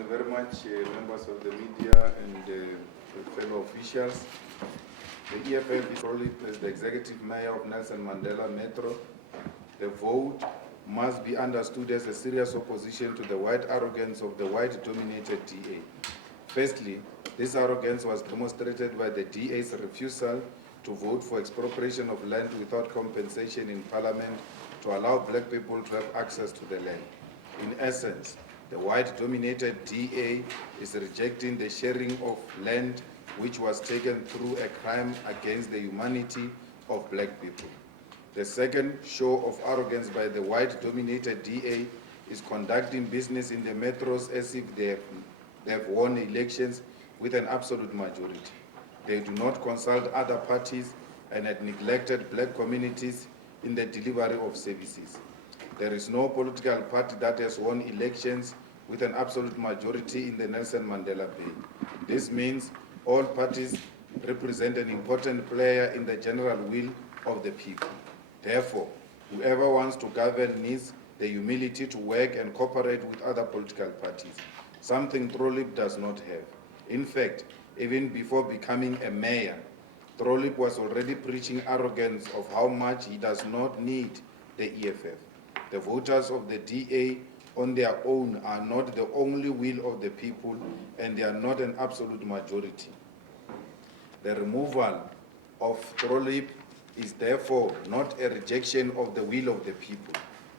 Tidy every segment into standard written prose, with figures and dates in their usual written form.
you very much, members of the media and fellow officials. The EFF is only as the executive mayor of Nelson Mandela Metro. The vote must be understood as a serious opposition to the white arrogance of the white-dominated DA. Firstly, this arrogance was demonstrated by the DA's refusal to vote for expropriation of land without compensation in Parliament to allow black people to have access to the land. In essence, the white-dominated DA is rejecting the sharing of land which was taken through a crime against the humanity of black people. The second show of arrogance by the white-dominated DA is conducting business in the metros as if they have won elections with an absolute majority. They do not consult other parties and had neglected black communities in the delivery of services. There is no political party that has won elections with an absolute majority in the Nelson Mandela Bay. This means all parties represent an important player in the general will of the people. Therefore, whoever wants to govern needs the humility to work and cooperate with other political parties, something Trolip does not have. In fact, even before becoming a mayor, Trolip was already preaching arrogance of how much he does not need the EFF. The voters of the DA on their own are not the only will of the people, and they are not an absolute majority. The removal of Trolip is therefore not a rejection of the will of the people.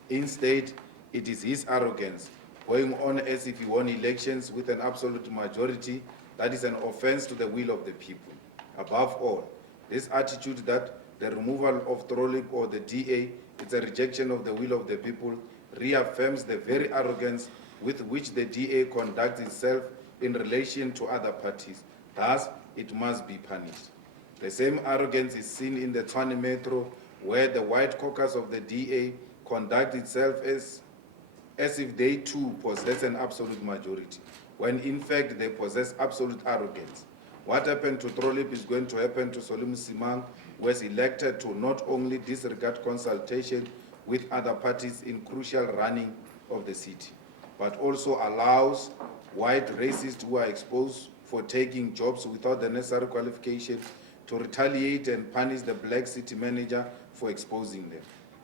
Instead, it is his arrogance, going on as if he won elections with an absolute majority, that is an offense to the will of the people. Above all, this attitude that the removal of Trolip or the DA is a rejection of the will of the people reaffirms the very arrogance with which the DA conducts itself in relation to other parties. Thus, it must be punished. The same arrogance is seen in the Tshwane Metro, where the white caucus of the DA conduct itself as if they too possess an absolute majority, when in fact they possess absolute arrogance. What happened to Trolip is going to happen to Solomon Simang, who was elected to not only disregard consultation with other parties in crucial running of the city, but also allows white racists who are exposed for taking jobs without the necessary qualification to retaliate and punish the black city manager for exposing them.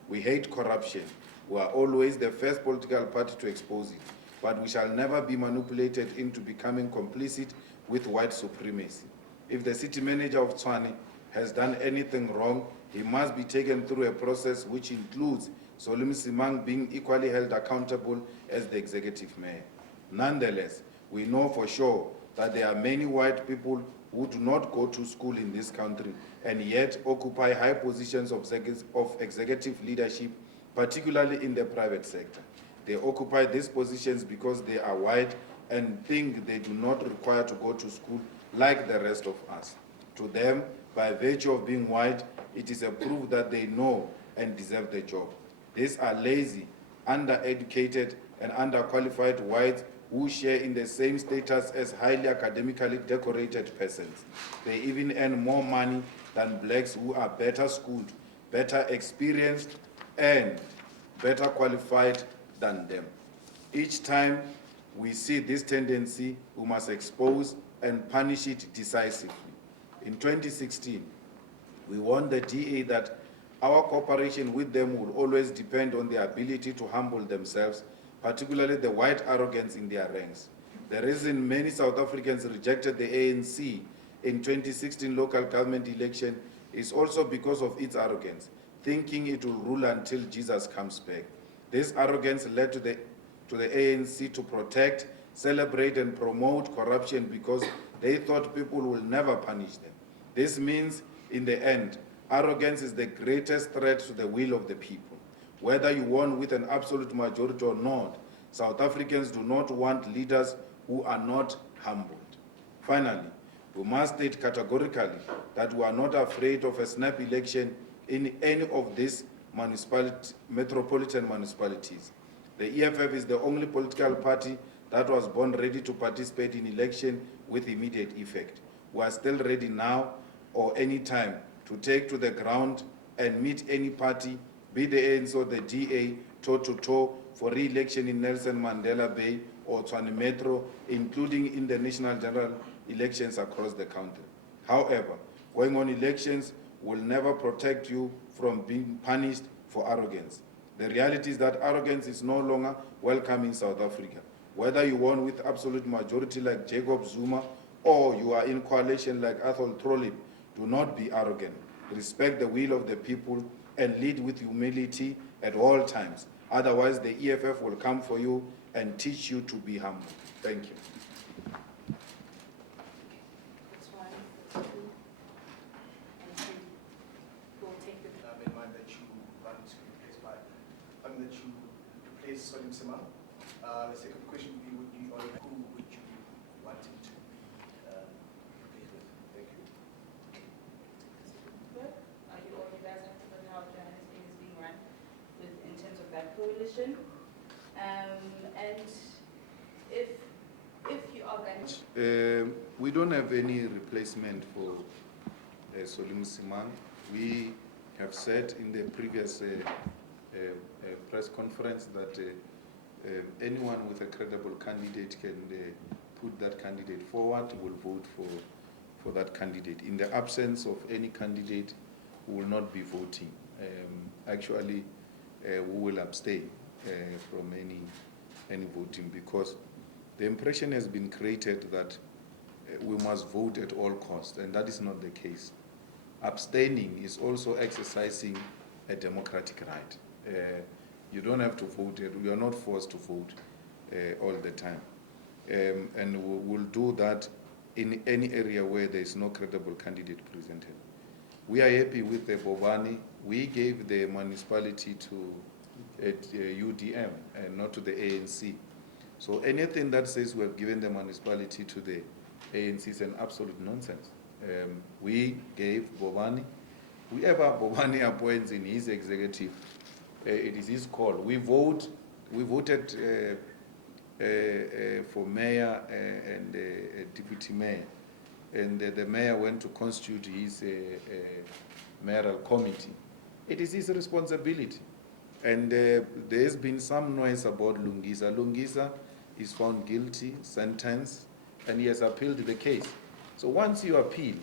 We hate corruption. We are always the first political party to expose it, but we shall never be manipulated into becoming complicit with white supremacy. If the city manager of Tshwane has done anything wrong, he must be taken through a process which includes Solomon Simang being equally held accountable as the executive mayor. Nonetheless, we know for sure that there are many white people who do not go to school in this country and yet occupy high positions of executive leadership, particularly in the private sector. They occupy these positions because they are white and think they do not require to go to school like the rest of us. To them, by virtue of being white, it is a proof that they know and deserve the job. These are lazy, undereducated, and underqualified whites who share in the same status as highly academically decorated persons. They even earn more money than blacks who are better schooled, better experienced, and better qualified than them. Each time we see this tendency, we must expose and punish it decisively. In 2016, we warned the DA that our cooperation with them will always depend on their ability to humble themselves, particularly the white arrogance in their ranks. The reason many South Africans rejected the ANC in 2016 local government election is also because of its arrogance, thinking it will rule until Jesus comes back. This arrogance led to the ANC to protect, celebrate, and promote corruption because they thought people will never punish them. This means, in the end, arrogance is the greatest threat to the will of the people. Whether you won with an absolute majority or not, South Africans do not want leaders who are not humbled. Finally, we must state categorically that we are not afraid of a snap election in any of these metropolitan municipalities. The EFF is the only political party that was born ready to participate in election with immediate effect. We are still ready now or any time to take to the ground and meet any party, be the ANC or the DA, toe-to-toe for re-election in Nelson Mandela Bay or Tshwane Metro, including in the national general elections across the country. However, going on elections will never protect you from being punished for arrogance. The reality is that arrogance is no longer welcome in South Africa. Whether you won with absolute majority like Jacob Zuma or you are in coalition like Athol Trollip, do not be arrogant. Respect the will of the people and lead with humility at all times. Otherwise, the EFF will come for you and teach you to be humble. Thank you. That's one, that's two, and three. We'll take the In mind that you want to replace that you replace Solim Simang. The second question would be who would you want him to replace with? Thank you. Are you all guys happy with how Johannesburg is being run in terms of that coalition? And if you are going to... We don't have any replacement for Solim Simang. We have said in the previous press conference that anyone with a credible candidate can put that candidate forward, will vote for that candidate. In the absence of any candidate, we will not be voting. Actually, we will abstain from any voting, because the impression has been created that we must vote at all costs, and that is not the case. Abstaining is also exercising a democratic right. You don't have to vote. We are not forced to vote all the time. And we'll do that in any area where there is no credible candidate presented. We are happy with the Bobani. We gave the municipality to UDM and not to the ANC. So anything that says we have given the municipality to the ANC is an absolute nonsense. We gave Bobani. Whoever Bobani appoints in his executive, it is his call. We voted for mayor and deputy mayor, and the mayor went to constitute his mayoral committee. It is his responsibility. And there has been some noise about Lungisa. Lungisa is found guilty, sentenced, and he has appealed the case. So once you appeal,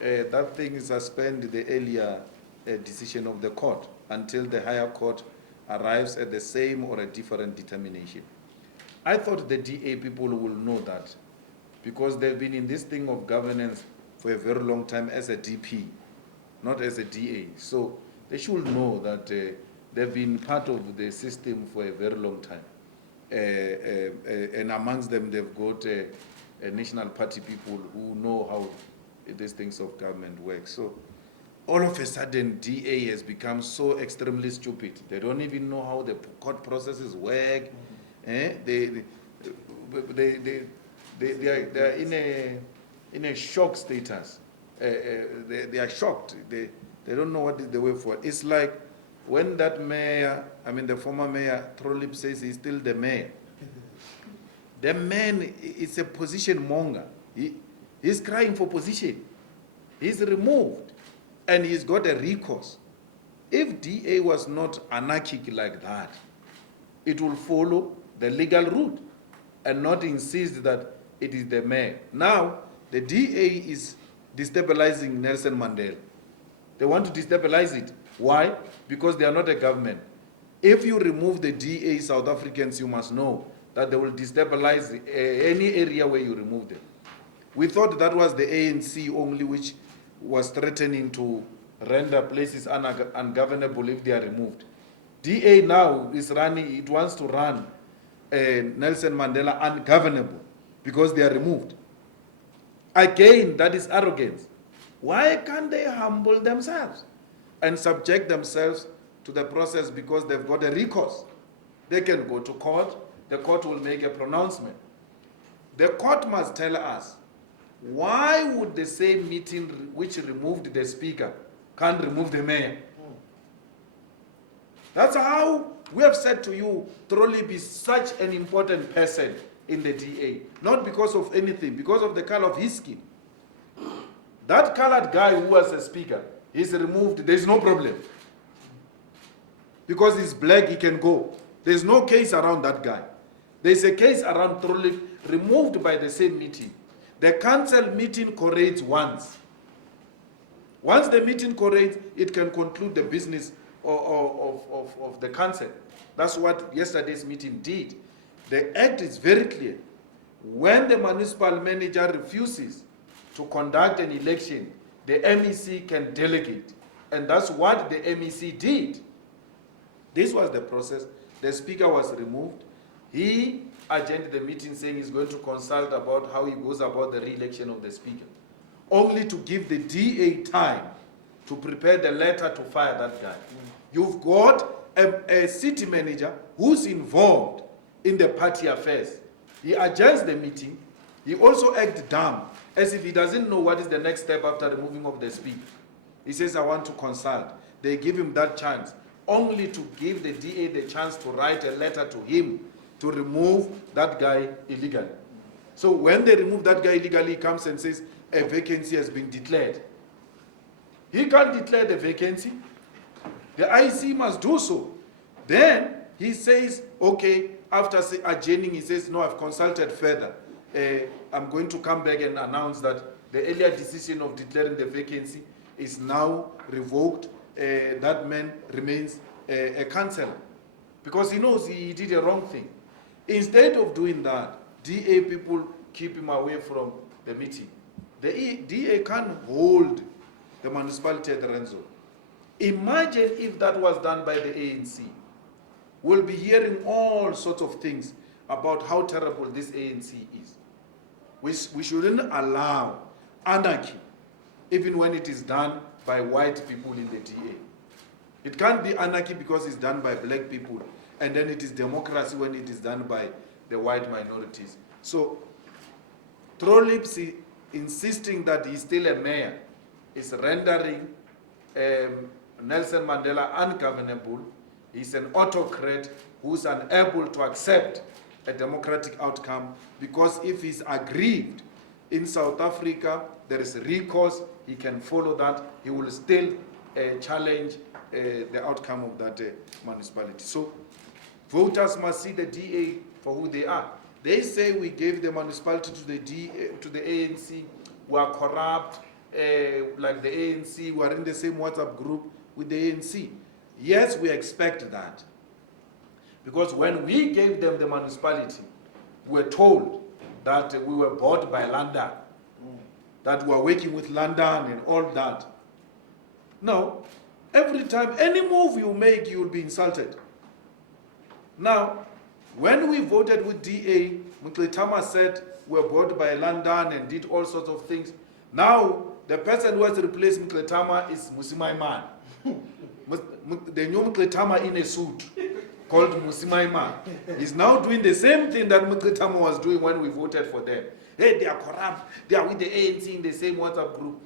that thing is suspend the earlier decision of the court until the higher court arrives at the same or a different determination. I thought the DA people will know that, because they've been in this thing of governance for a very long time as a DP, not as a DA. So they should know that they've been part of the system for a very long time. And amongst them, they've got national party people who know how these things of government work. So all of a sudden, DA has become so extremely stupid. They don't even know how the court processes work. They are in a shock status. They are shocked. They don't know what is the way forward. It's like when that mayor, the former mayor, Trollip, says he's still the mayor. The man is a position monger. He's crying for position. He's removed, and he's got a recourse. If DA was not anarchic like that, it will follow the legal route and not insist that it is the mayor. Now, the DA is destabilizing Nelson Mandela. They want to destabilize it. Why? Because they are not a government. If you remove the DA, South Africans, you must know that they will destabilize any area where you remove them. We thought that was the ANC only, which was threatening to render places ungovernable if they are removed. DA now is running, it wants to run Nelson Mandela ungovernable because they are removed. Again, that is arrogance. Why can't they humble themselves and subject themselves to the process because they've got a recourse? They can go to court, the court will make a pronouncement. The court must tell us, why would the same meeting which removed the speaker can't remove the mayor? That's how we have said to you, Trollip is such an important person in the DA. Not because of anything, because of the color of his skin. That colored guy who was a speaker, he's removed, there's no problem. Because he's black, he can go. There's no case around that guy. There's a case around Trolip removed by the same meeting. The council meeting correlates once. Once the meeting correlates, it can conclude the business of the council. That's what yesterday's meeting did. The act is very clear. When the municipal manager refuses to conduct an election, the MEC can delegate. And that's what the MEC did. This was the process. The speaker was removed. He adjourned the meeting saying he's going to consult about how he goes about the re-election of the speaker, only to give the DA time to prepare the letter to fire that guy. You've got a city manager who's involved in the party affairs. He adjourns the meeting. He also acts dumb, as if he doesn't know what is the next step after removing of the speaker. He says, I want to consult. They give him that chance, only to give the DA the chance to write a letter to him to remove that guy illegally. So when they remove that guy illegally, he comes and says, a vacancy has been declared. He can't declare the vacancy. The IC must do so. Then he says, okay, after adjourning, he says, no, I've consulted further. I'm going to come back and announce that the earlier decision of declaring the vacancy is now revoked. That man remains a councillor, because he knows he did a wrong thing. Instead of doing that, DA people keep him away from the meeting. The DA can't hold the municipality at the Renzo. Imagine if that was done by the ANC. We'll be hearing all sorts of things about how terrible this ANC is. We shouldn't allow anarchy, even when it is done by white people in the DA. It can't be anarchy because it's done by black people, and then it is democracy when it is done by the white minorities. So, Trollips insisting that he's still a mayor is rendering Nelson Mandela ungovernable. He's an autocrat who's unable to accept a democratic outcome, because if he's aggrieved in South Africa, there is a recourse, he can follow that, he will still challenge the outcome of that municipality. So voters must see the DA for who they are. They say we gave the municipality to the ANC, we are corrupt, like the ANC, we are in the same WhatsApp group with the ANC. Yes, we expect that. Because when we gave them the municipality, we were told that we were bought by London, that we are working with London and all that. No, every time, any move you make, you will be insulted. Now, when we voted with DA, Mkletama said we were bought by London and did all sorts of things. Now, the person who has replaced Mkletama is Musimaiman. The new Mkletama in a suit called Musimaiman is now doing the same thing that Mkletama was doing when we voted for them. Hey, they are corrupt. They are with the ANC in the same WhatsApp group.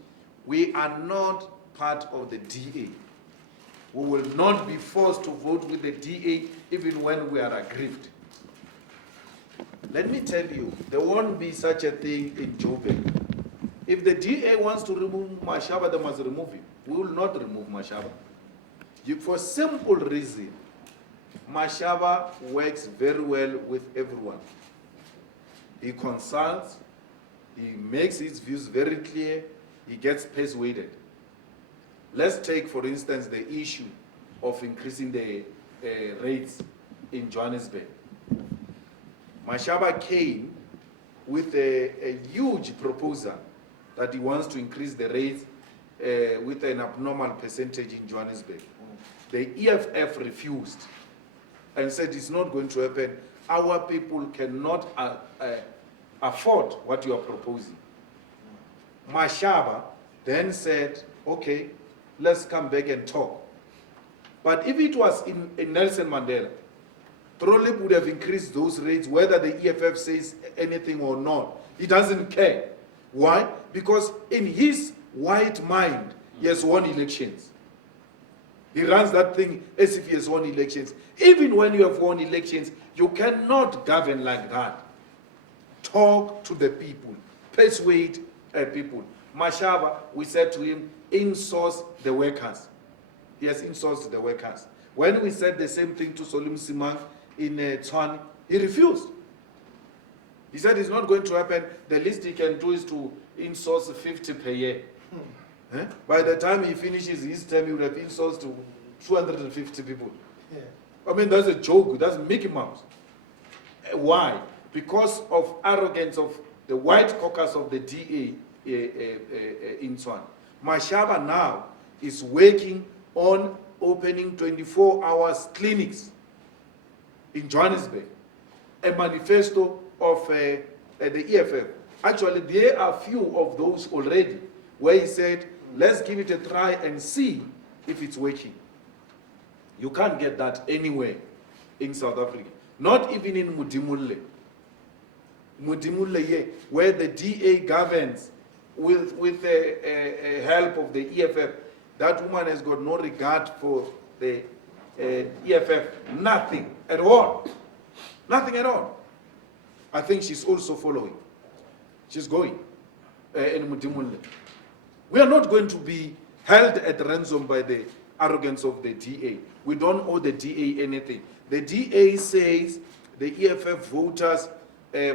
We are not part of the DA. We will not be forced to vote with the DA even when we are aggrieved. Let me tell you, there won't be such a thing in Joburg. If the DA wants to remove Mashaba, they must remove him. We will not remove Mashaba. For simple reason, Mashaba works very well with everyone. He consults, he makes his views very clear, he gets persuaded. Let's take, for instance, the issue of increasing the rates in Johannesburg. Mashaba came with a huge proposal that he wants to increase the rates with an abnormal percentage in Johannesburg. The EFF refused and said it's not going to happen. Our people cannot afford what you are proposing. Mashaba then said, okay, let's come back and talk. But if it was in Nelson Mandela, Trolip would have increased those rates whether the EFF says anything or not. He doesn't care. Why? Because in his white mind, he has won elections. He runs that thing as if he has won elections. Even when you have won elections, you cannot govern like that. Talk to the people. Persuade people. Mashaba, we said to him, insource the workers. He has insourced the workers. When we said the same thing to Solim Simang in Tshwane, he refused. He said it's not going to happen. The least he can do is to insource 50 per year. By the time he finishes his term, he would have insourced to 250 people. Yeah. I mean, that's a joke. That's Mickey Mouse. Why? Because of arrogance of the white caucus of the DA in Tshwane. Mashaba now is working on opening 24 hours clinics in Johannesburg. A manifesto of the EFF. Actually, there are few of those already where he said, let's give it a try and see if it's working. You can't get that anywhere in South Africa. Not even in Mudimulle. Mudimulle, yeah, where the DA governs with the help of the EFF. That woman has got no regard for the EFF. Nothing at all. Nothing at all. I think she's also following. She's going in Mudimulle. We are not going to be held at ransom by the arrogance of the DA. We don't owe the DA anything. The DA says the EFF voters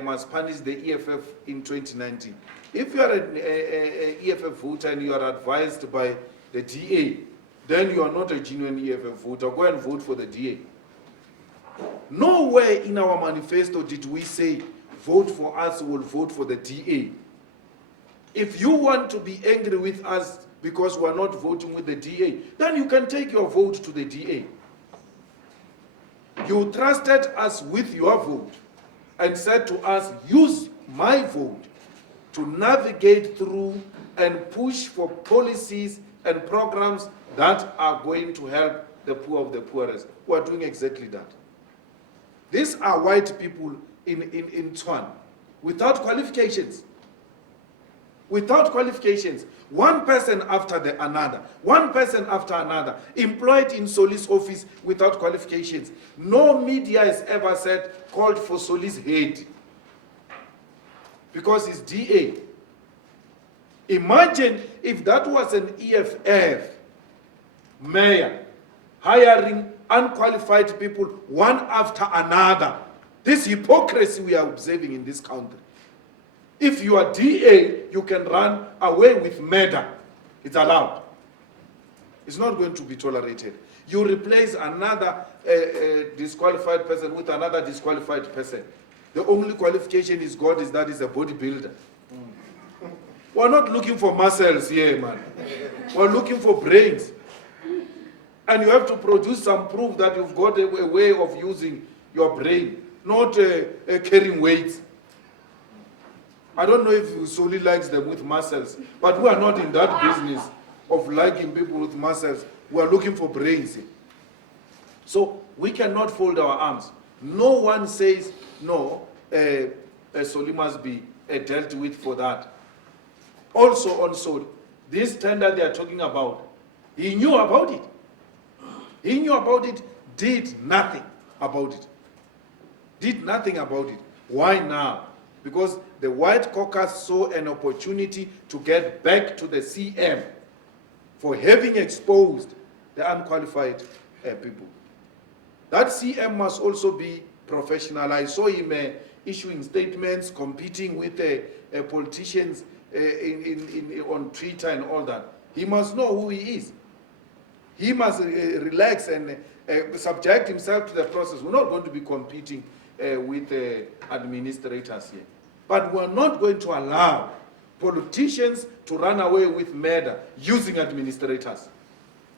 must punish the EFF in 2019. If you are an EFF voter and you are advised by the DA, then you are not a genuine EFF voter. Go and vote for the DA. Nowhere in our manifesto did we say, vote for us, we'll vote for the DA. If you want to be angry with us because we are not voting with the DA, then you can take your vote to the DA. You trusted us with your vote and said to us, use my vote to navigate through and push for policies and programs that are going to help the poor of the poorest. We are doing exactly that. These are white people in Tshwane without qualifications. Without qualifications. One person after another. One person after another. Employed in Soli's office without qualifications. No media has ever said, called for Soli's head. Because he's DA. Imagine if that was an EFF mayor hiring unqualified people one after another. This hypocrisy we are observing in this country. If you are DA, you can run away with murder. It's allowed. It's not going to be tolerated. You replace another disqualified person with another disqualified person. The only qualification is God is that he's a bodybuilder. We're not looking for muscles here, man. We're looking for brains. And you have to produce some proof that you've got a way of using your brain, not carrying weights. I don't know if Soli likes them with muscles, but we are not in that business of liking people with muscles. We are looking for brains. So we cannot fold our arms. No one says, no, Soli must be dealt with for that. Also on Soli, this tender they are talking about, he knew about it. He knew about it, did nothing about it. Did nothing about it. Why now? Because the white caucus saw an opportunity to get back to the CM for having exposed the unqualified people. That CM must also be professional. I saw him issuing statements, competing with politicians on Twitter and all that. He must know who he is. He must relax and subject himself to the process. We're not going to be competing with administrators here. But we're not going to allow politicians to run away with murder using administrators.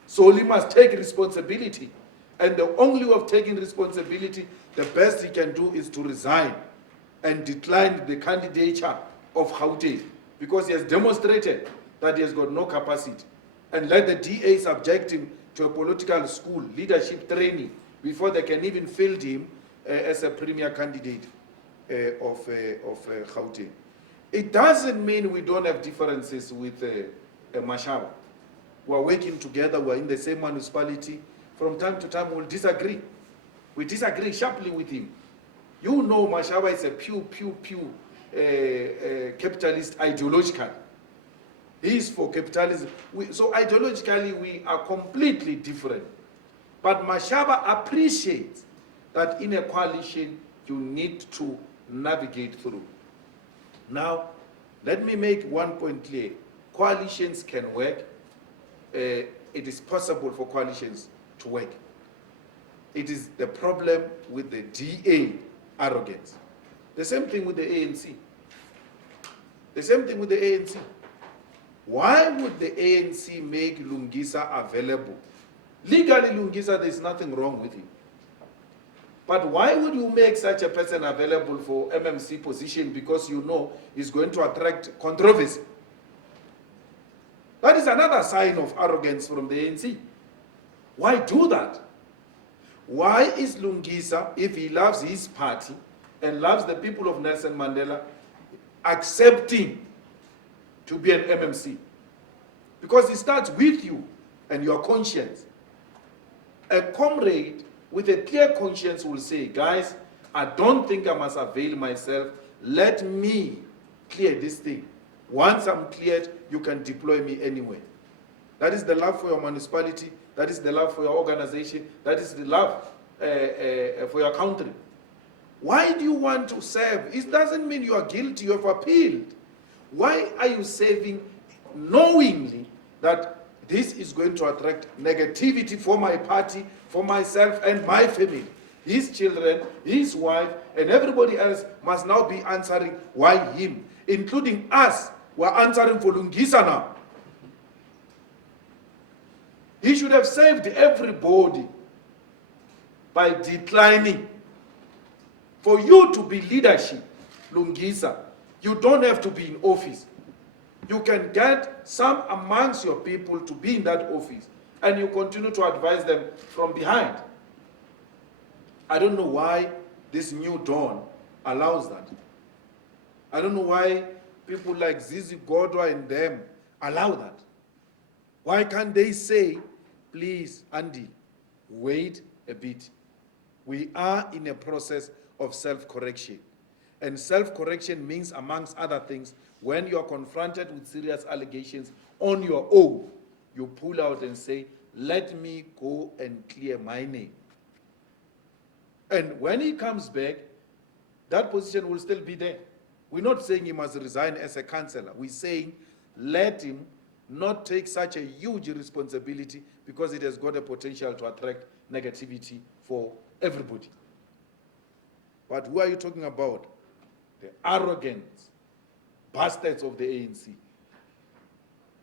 So he must take responsibility. And the only way of taking responsibility, the best he can do is to resign and decline the candidature of Gauteng, because he has demonstrated that he has got no capacity. And let the DA subject him to a political school, leadership training, before they can even field him as a premier candidate of Gauteng. It doesn't mean we don't have differences with Mashaba. We're working together, we're in the same municipality. From time to time, we'll disagree. We disagree sharply with him. You know Mashaba is a pure capitalist ideological. He is for capitalism. So ideologically, we are completely different. But Mashaba appreciates that in a coalition, you need to navigate through. Now, let me make one point clear. Coalitions can work. It is possible for coalitions to work. It is the problem with the DA arrogance. The same thing with the ANC. The same thing with the ANC. Why would the ANC make Lungisa available? Legally, Lungisa, there's nothing wrong with him. But why would you make such a person available for MMC position because you know he's going to attract controversy? That is another sign of arrogance from the ANC. Why do that? Why is Lungisa, if he loves his party and loves the people of Nelson Mandela, accepting to be an MMC? Because it starts with you and your conscience. A comrade with a clear conscience will say, guys, I don't think I must avail myself. Let me clear this thing. Once I'm cleared, you can deploy me anywhere. That is the love for your municipality. That is the love for your organization. That is the love for your country. Why do you want to serve? It doesn't mean you are guilty. You have appealed. Why are you serving knowingly that this is going to attract negativity for my party, for myself and my family? His children, his wife, and everybody else must now be answering why him, including us. We're answering for Lungisa now. He should have saved everybody by declining. For you to be leadership, Lungisa, you don't have to be in office. You can get some amongst your people to be in that office, and you continue to advise them from behind. I don't know why this new dawn allows that. I don't know why people like Zizi Godwa and them allow that. Why can't they say, please, Andy, wait a bit. We are in a process of self-correction. And self-correction means, amongst other things, when you are confronted with serious allegations on your own, you pull out and say, let me go and clear my name. And when he comes back, that position will still be there. We're not saying he must resign as a councillor. We're saying let him not take such a huge responsibility because it has got a potential to attract negativity for everybody. But who are you talking about? The arrogant bastards of the ANC,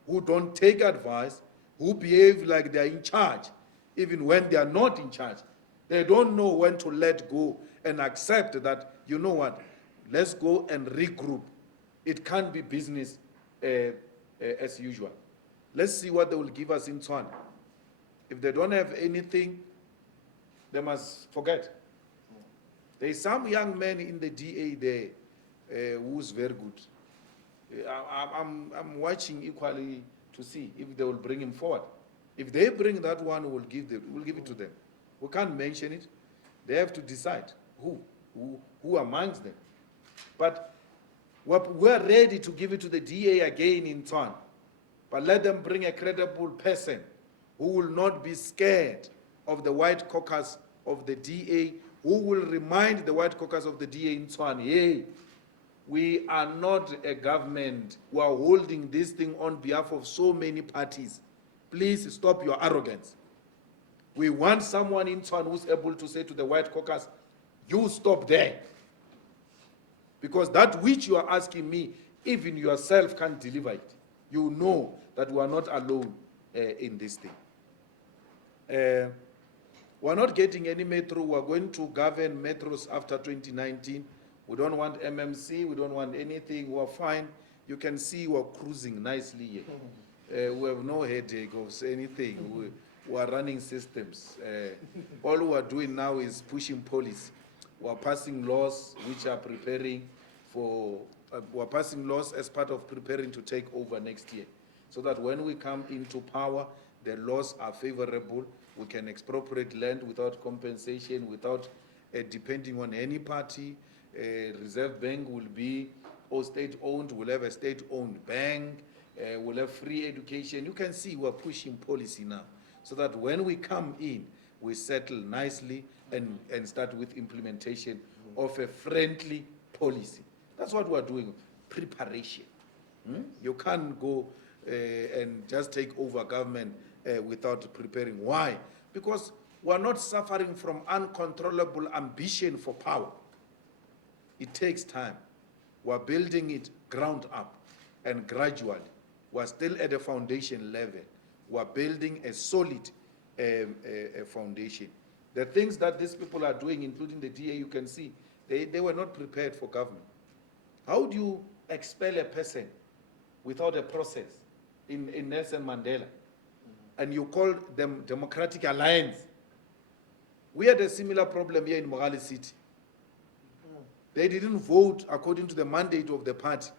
who don't take advice, who behave like they're in charge, even when they are not in charge. They don't know when to let go and accept that, you know what, let's go and regroup. It can't be business as usual. Let's see what they will give us in Tswana. If they don't have anything, they must forget. There's some young man in the DA there who's very good. I'm watching equally to see if they will bring him forward. If they bring that one, we'll give it to them. We can't mention it. They have to decide who amongst them. But we're ready to give it to the DA again in turn. But let them bring a credible person who will not be scared of the white caucus of the DA, who will remind the white caucus of the DA in turn, hey, we are not a government. We are holding this thing on behalf of so many parties. Please stop your arrogance. We want someone in turn who's able to say to the white caucus, you stop there. Because that which you are asking me, even yourself can't deliver it. You know that we are not alone in this thing. We're not getting any metro. We're going to govern metros after 2019. We don't want MMC. We don't want anything. We're fine. You can see we're cruising nicely here. We have no headache of anything. We are running systems. All we are doing now is pushing policy. We are passing laws which are preparing for, we are passing laws as part of preparing to take over next year. So that when we come into power, the laws are favorable. We can expropriate land without compensation, without depending on any party. Reserve Bank will be all state-owned. We'll have a state-owned bank. We'll have free education. You can see we're pushing policy now. So that when we come in, we settle nicely and start with implementation of a friendly policy. That's what we're doing, preparation. You can't go and just take over government without preparing. Why? Because we're not suffering from uncontrollable ambition for power. It takes time. We're building it ground up and gradually. We're still at the foundation level. We're building a solid foundation. The things that these people are doing, including the DA, you can see, they were not prepared for government. How do you expel a person without a process in Nelson Mandela? And you call them Democratic Alliance. We had a similar problem here in Mogale City. They didn't vote according to the mandate of the party.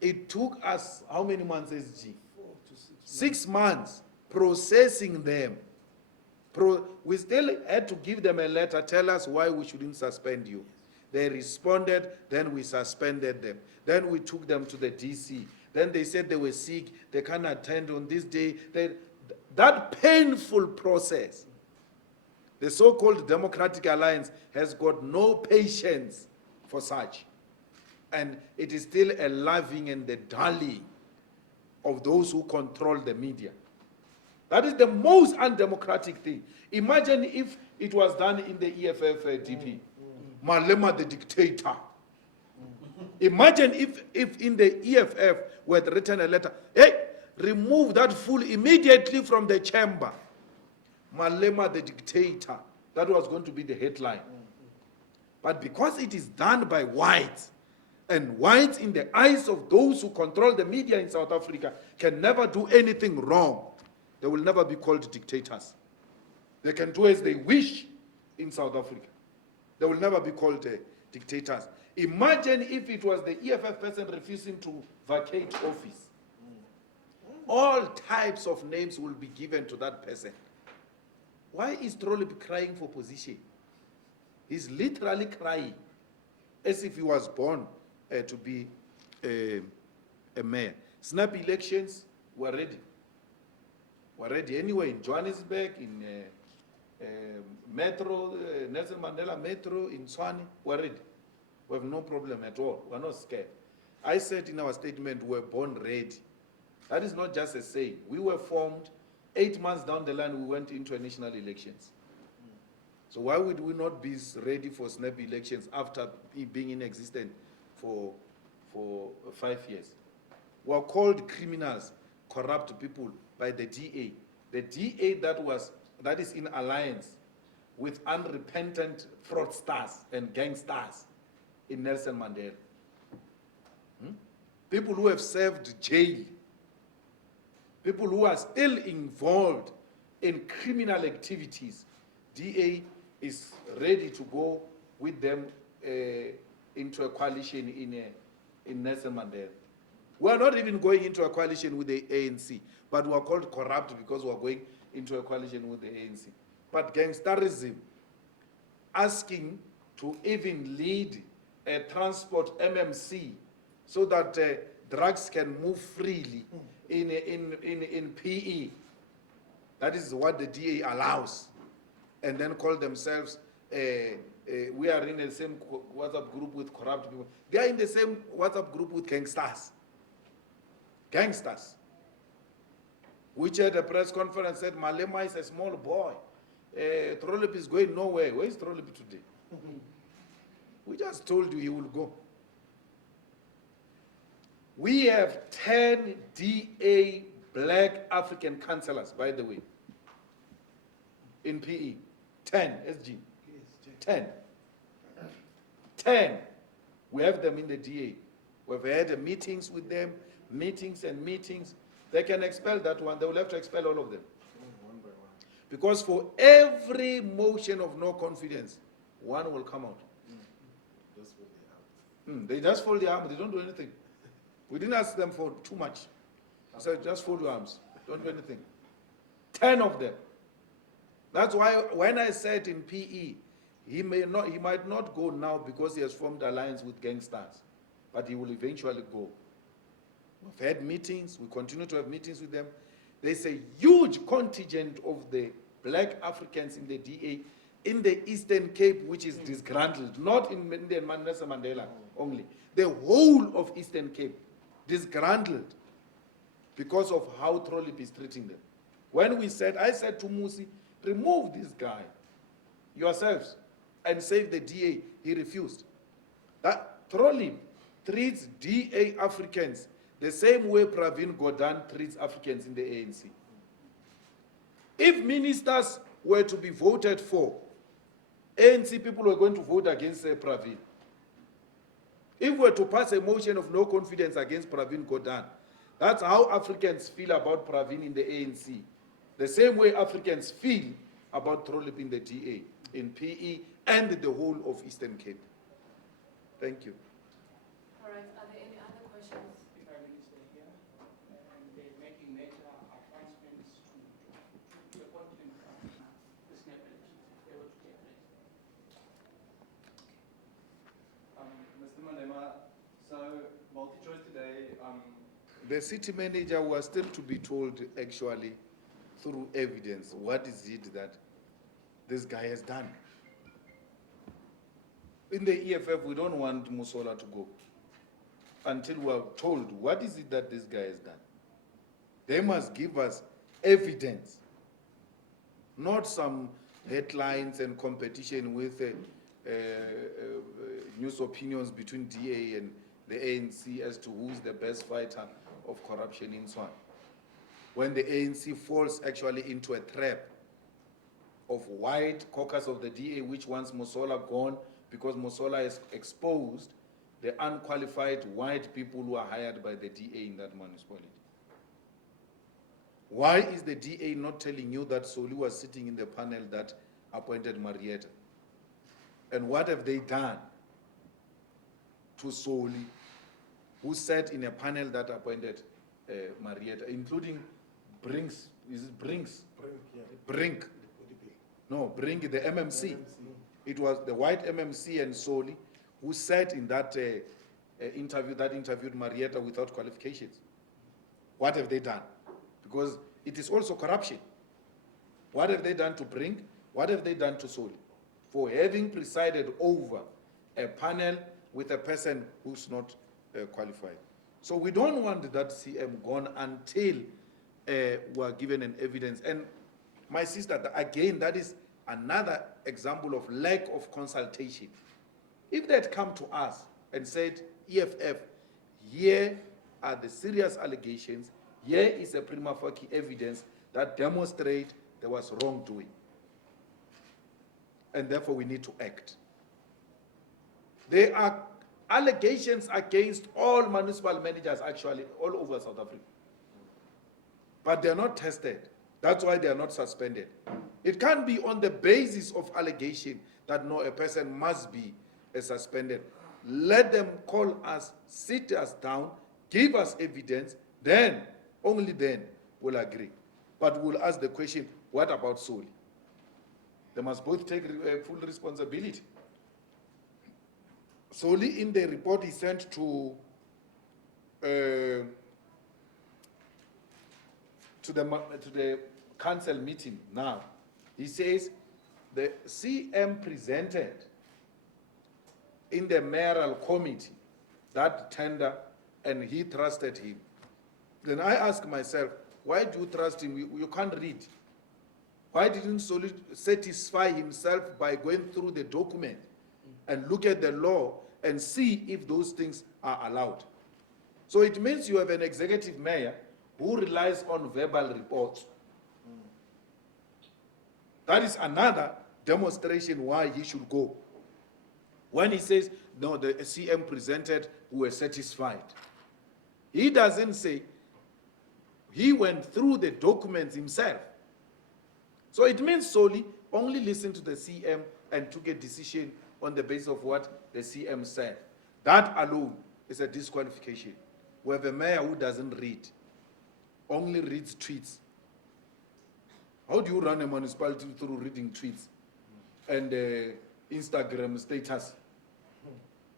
It took us, how many months, SG? 4 to 6 months. 6 months processing them. We still had to give them a letter, tell us why we shouldn't suspend you. They responded, then we suspended them. Then we took them to the DC. Then they said they were sick, they can't attend on this day. That painful process, the so-called Democratic Alliance has got no patience for such. And it is still a loving and the darling of those who control the media. That is the most undemocratic thing. Imagine if it was done in the EFF DP. Malema the dictator. Imagine if in the EFF we had written a letter, hey, remove that fool immediately from the chamber. Malema the dictator. That was going to be the headline. But because it is done by whites, and whites in the eyes of those who control the media in South Africa can never do anything wrong, they will never be called dictators. They can do as they wish in South Africa. They will never be called dictators. Imagine if it was the EFF person refusing to vacate office. All types of names will be given to that person. Why is Trolip crying for position? He's literally crying as if he was born to be a mayor. Snap elections, we're ready. We're ready anyway in Johannesburg, in Metro, Nelson Mandela Metro, in Tshwane, we're ready. We have no problem at all. We're not scared. I said in our statement, we're born ready. That is not just a saying. We were formed 8 months down the line, we went into national elections. So why would we not be ready for snap elections after being in existence for 5 years? We are called criminals, corrupt people by the DA. The DA that is in alliance with unrepentant fraudsters and gangsters in Nelson Mandela. People who have served jail. People who are still involved in criminal activities. DA is ready to go with them into a coalition in Nelson Mandela. We are not even going into a coalition with the ANC, but we are called corrupt because we are going into a coalition with the ANC. But gangsterism, asking to even lead a transport MMC so that drugs can move freely in PE, that is what the DA allows. And then call themselves, we are in the same WhatsApp group with corrupt people. They are in the same WhatsApp group with gangsters. Gangsters. Which at a press conference said, Malema is a small boy. Trolip is going nowhere. Where is Trolip today? We just told you he will go. We have 10 DA black African councillors, by the way, in PE. 10, SG. 10. 10. We have them in the DA. We've had meetings with them, meetings and meetings. They can expel that one. They will have to expel all of them. One by one. Because for every motion of no confidence, one will come out. That's what they have. They just fold their arms. They don't do anything. We didn't ask them for too much. I said, just fold your arms. Don't do anything. 10 of them. That's why when I said in PE, he might not go now because he has formed alliance with gangsters, but he will eventually go. We've had meetings. We continue to have meetings with them. There's a huge contingent of the black Africans in the DA in the Eastern Cape which is disgruntled, not in Nelson Mandela only. The whole of Eastern Cape disgruntled because of how Trollip is treating them. When I said to Musi, remove this guy yourselves and save the DA, he refused. That Trollip treats DA Africans the same way Pravin Gordhan treats Africans in the ANC. If ministers were to be voted for, ANC people were going to vote against Pravin. If we were to pass a motion of no confidence against Pravin Gordhan, that's how Africans feel about Pravin in the ANC. The same way Africans feel about Trollip in the DA, in PE, and the whole of Eastern Cape. Thank you. All right, are there any other questions? If I may stay here, and they're making major advancements to the continent of the snap elections, if they were to take place. Mr. Malema, so multi-choice today, The city manager was still to be told, actually, through evidence, what is it that this guy has done. In the EFF, we don't want Musola to go until we are told what is it that this guy has done. They must give us evidence, not some headlines and competition with news opinions between DA and the ANC as to who's the best fighter of corruption in Swan. When the ANC falls actually into a trap of white caucus of the DA, which wants Musola gone because Musola has exposed the unqualified white people who are hired by the DA in that municipality. Why is the DA not telling you that Soli was sitting in the panel that appointed Marietta? And what have they done to Soli, who sat in a panel that appointed Marietta, including Brinks? Is it Brinks? Brink. No, Brink, the MMC. It was the white MMC and Soli who sat in that interview that interviewed Marietta without qualifications. What have they done? Because it is also corruption. What have they done to Brink? What have they done to Soli? For having presided over a panel with a person who's not qualified. So we don't want that CM gone until we're given an evidence. And my sister, again, that is another example of lack of consultation. If they had come to us and said, EFF, here are the serious allegations, here is a prima facie evidence that demonstrate there was wrongdoing. And therefore we need to act. There are allegations against all municipal managers actually all over South Africa. But they're not tested. That's why they are not suspended. It can't be on the basis of allegation that no, a person must be suspended. Let them call us, sit us down, give us evidence, then, only then, we'll agree. But we'll ask the question, what about Soli? They must both take full responsibility. Soli, in the report he sent to the council meeting now, he says the CM presented in the mayoral committee that tender and he trusted him. Then I ask myself, why do you trust him? You can't read. Why didn't Soli satisfy himself by going through the document and look at the law and see if those things are allowed? So it means you have an executive mayor who relies on verbal reports. That is another demonstration why he should go. When he says, no, the CM presented, we were satisfied. He doesn't say, he went through the documents himself. So it means Soli only listened to the CM and took a decision on the basis of what the CM said. That alone is a disqualification. We have a mayor who doesn't read, only reads tweets. How do you run a municipality through reading tweets and Instagram status?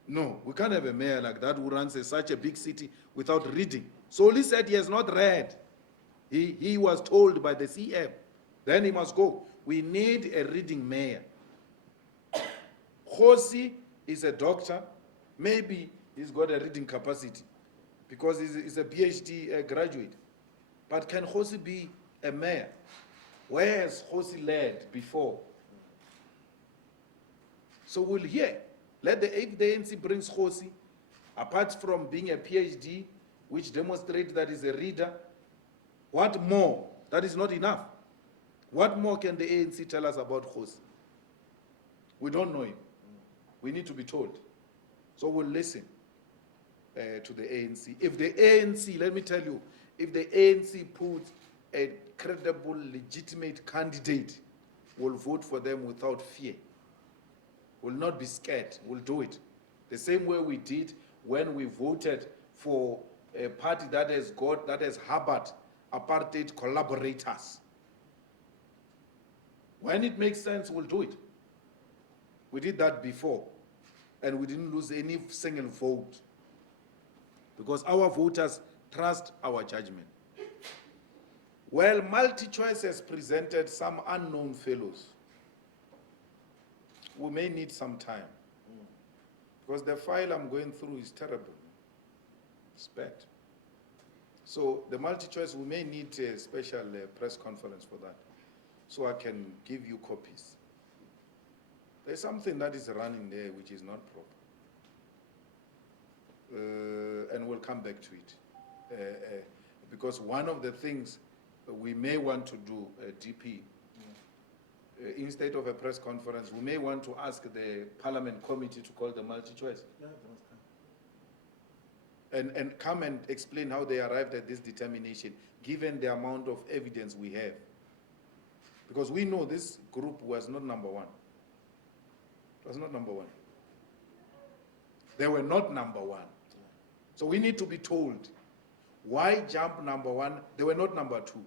No, we can't have a mayor like that who runs such a big city without reading. Soli said he has not read. He was told by the CM. Then he must go. We need a reading mayor Khosi is a doctor. Maybe he's got a reading capacity because he's a PhD graduate. But can Khosi be a mayor? Where has Khosi led before? So we'll hear. If the ANC brings Khosi, apart from being a PhD, which demonstrates that he's a reader, what more? That is not enough. What more can the ANC tell us about Khosi? We don't know him. We need to be told. So we'll listen to the ANC. If the ANC, let me tell you, if the ANC puts a credible, legitimate candidate, we'll vote for them without fear. We'll not be scared. We'll do it. The same way we did when we voted for a party that has harbored apartheid collaborators. When it makes sense, we'll do it. We did that before, and we didn't lose any single vote because our voters trust our judgment. Well, MultiChoice has presented some unknown fellows. We may need some time because the file I'm going through is terrible. It's bad. So the MultiChoice, we may need a special press conference for that so I can give you copies. There's something that is running there which is not proper. And we'll come back to it. Because one of the things we may want to do, DP, instead of a press conference, we may want to ask the Parliament Committee to call the MultiChoice. Yeah, they must come. And come and explain how they arrived at this determination, given the amount of evidence we have. Because we know this group was not number one. It was not number one. They were not number one. So we need to be told, why jump number one? They were not number two.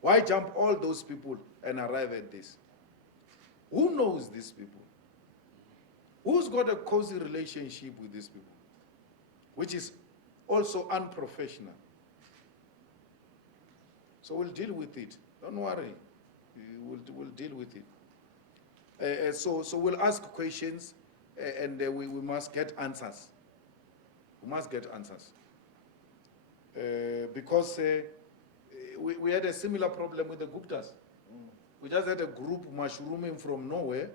Why jump all those people and arrive at this? Who knows these people? Who's got a cozy relationship with these people? Which is also unprofessional. So we'll deal with it. Don't worry. We'll deal with it. So we'll ask questions and we must get answers. We must get answers. Because we had a similar problem with the Guptas. We just had a group mushrooming from nowhere.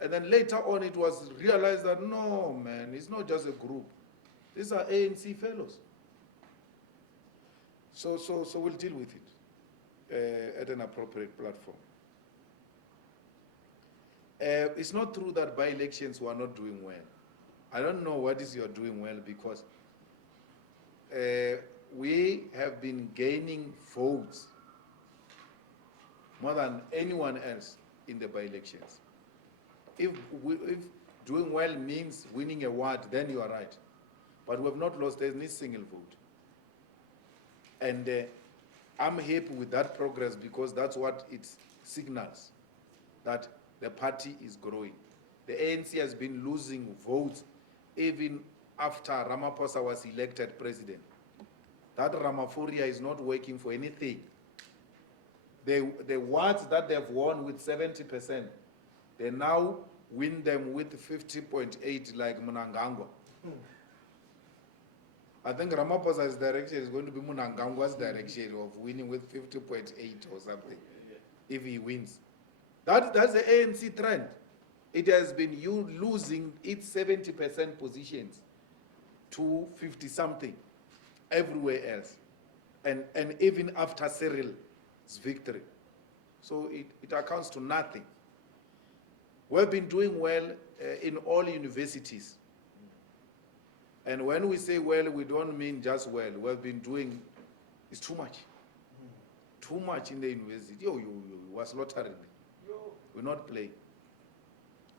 And then later on it was realized that no, man, it's not just a group. These are ANC fellows. So we'll deal with it at an appropriate platform. It's not true that by-elections were not doing well. I don't know what is you're doing well because we have been gaining votes more than anyone else in the by-elections. If doing well means winning a ward, then you are right. But we have not lost any single vote. And I'm happy with that progress because that's what it signals, that the party is growing. The ANC has been losing votes even after Ramaphosa was elected president. That Ramaphoria is not working for anything. The wards that they've won with 70%, they now win them with 50.8 like Mnangagwa. I think Ramaphosa's direction is going to be Mnangagwa's direction of winning with 50.8 or something, if he wins. That's the ANC trend. It has been losing its 70% positions to 50-something everywhere else. And even after Cyril's victory. So it accounts to nothing. We've been doing well in all universities. And when we say well, we don't mean just well. We've been doing, it's too much. Too much in the university. We're slaughtering. We're not playing.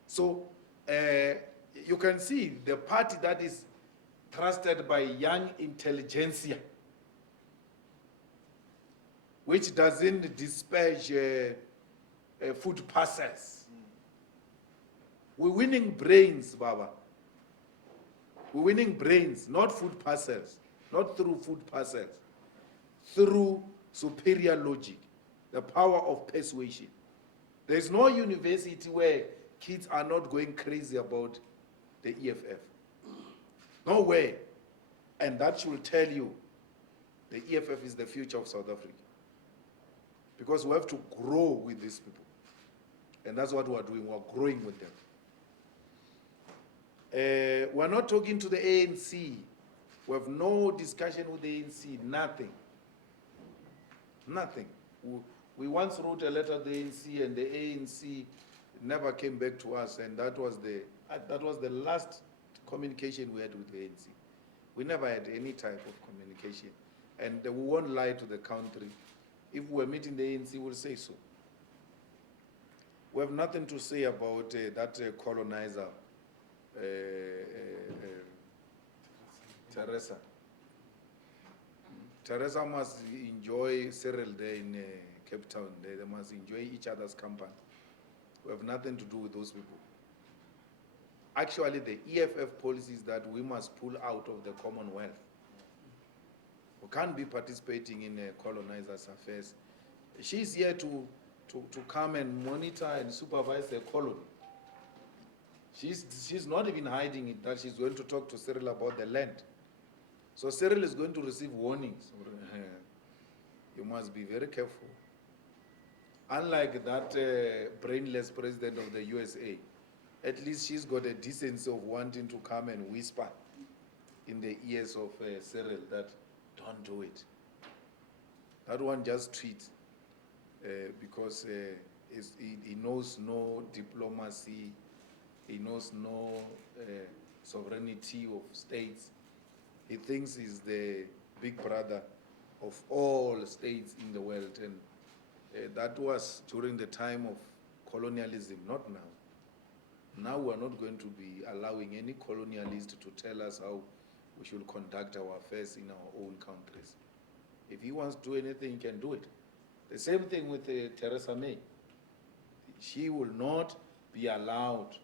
So you can see the party that is trusted by young intelligentsia, which doesn't dispatch food parcels. We're winning brains, Baba. We're winning brains, not food parcels, not through food parcels, through superior logic, the power of persuasion. There's no university where kids are not going crazy about the EFF. No way. And that should tell you the EFF is the future of South Africa. Because we have to grow with these people. And that's what we're doing. We're growing with them. We're not talking to the ANC. We have no discussion with the ANC. Nothing. Nothing. We once wrote a letter to the ANC, and the ANC never came back to us, and that was the last communication we had with the ANC. We never had any type of communication. And we won't lie to the country. If we're meeting the ANC, we'll say so. We have nothing to say about that colonizer, Teresa. Teresa must enjoy Cyril there in Cape Town. They must enjoy each other's company. We have nothing to do with those people. Actually, the EFF policy is that we must pull out of the Commonwealth. We can't be participating in colonizers' affairs. She's here to come and monitor and supervise the colony. She's not even hiding it that she's going to talk to Cyril about the land. So Cyril is going to receive warnings. You must be very careful. Unlike that brainless president of the USA, at least she's got a decency of wanting to come and whisper in the ears of Cyril that don't do it. That one just tweets because he knows no diplomacy, he knows no sovereignty of states. He thinks he's the big brother of all states in the world, and that was during the time of colonialism, not now. Now we are not going to be allowing any colonialist to tell us how we should conduct our affairs in our own countries. If he wants to do anything, he can do it. The same thing with Theresa May. She will not be allowed